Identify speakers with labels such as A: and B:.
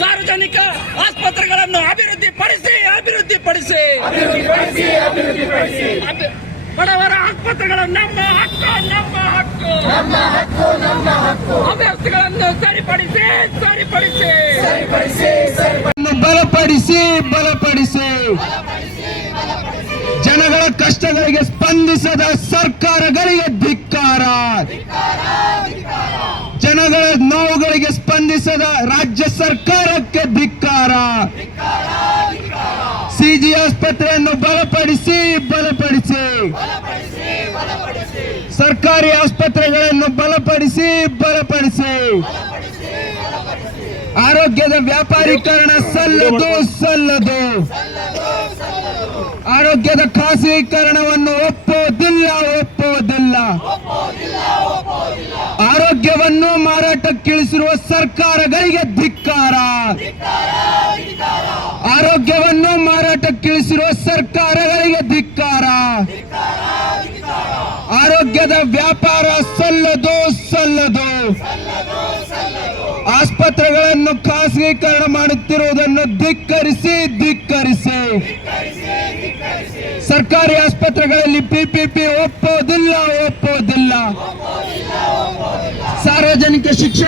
A: ಸಾರ್ವಜನಿಕ ಆಸ್ಪತ್ರೆಗಳನ್ನು ಅಭಿವೃದ್ಧಿ ಪಡಿಸಿ ಅಭಿವೃದ್ಧಿ ಪಡಿಸಿ ಬಡವರ ಆಸ್ಪತ್ರೆಗಳು ನಮ್ಮ ಹಕ್ಕು ನಮ್ಮ ಹಕ್ಕು. ಅವ್ಯವಸ್ಥೆಗಳನ್ನು ಸರಿಪಡಿಸಿ ಸರಿಪಡಿಸಿ.
B: ಬಲಪಡಿಸಿ ಬಲಪಡಿಸಿ. ಜನಗಳ ಕಷ್ಟಗಳಿಗೆ ಸ್ಪಂದಿಸದ ಸರ್ಕಾರಗಳಿಗೆ ಧಿಕ್ಕಾರ ಜನಗಳ ನೋವುಗಳಿಗೆ ಸ್ಪಂದಿಸದ ರಾಜ್ಯ ಸರ್ಕಾರಕ್ಕೆ ಧಿಕ್ಕಾರ. ಸಿಜಿ ಆಸ್ಪತ್ರೆಯನ್ನು ಬಲಪಡಿಸಿ ಬಲಪಡಿಸಿ. ಸರ್ಕಾರಿ ಆಸ್ಪತ್ರೆಗಳನ್ನು ಬಲಪಡಿಸಿ ಬಲಪಡಿಸಿ. ಆರೋಗ್ಯದ ವ್ಯಾಪಾರೀಕರಣ ಸಲ್ಲದು ಸಲ್ಲದು. ಆರೋಗ್ಯದ ಖಾಸಗೀಕರಣವನ್ನು ಒಪ್ಪುವುದಿಲ್ಲ ಒಪ್ಪುವುದಿಲ್ಲ ಆರೋಗ್ಯವನ್ನು ಮಾರಾಟಕ್ಕಿಳಿಸಿರುವ ಸರ್ಕಾರಗಳಿಗೆ ಧಿಕ್ಕಾರ. ಆರೋಗ್ಯವನ್ನು ಮಾರಾಟಕ್ಕಿಳಿಸಿರುವ ಸರ್ಕಾರಗಳಿಗೆ ಧಿಕ್ಕಾರ. ಆರೋಗ್ಯದ ವ್ಯಾಪಾರ ಸಲ್ಲದು ಸಲ್ಲದು. ಆಸ್ಪತ್ರೆಗಳನ್ನು ಖಾಸಗೀಕರಣ ಮಾಡುತ್ತಿರುವುದನ್ನು ಧಿಕ್ಕರಿಸಿ ಧಿಕ್ಕರಿಸಿ. ಸರ್ಕಾರಿ ಆಸ್ಪತ್ರೆಗಳಲ್ಲಿ ಪಿಪಿಪಿ ಒಪ್ಪೋದಿಲ್ಲ ಒಪ್ಪುವುದಿಲ್ಲ ಸಾರ್ವಜನಿಕ ಶಿಕ್ಷಣ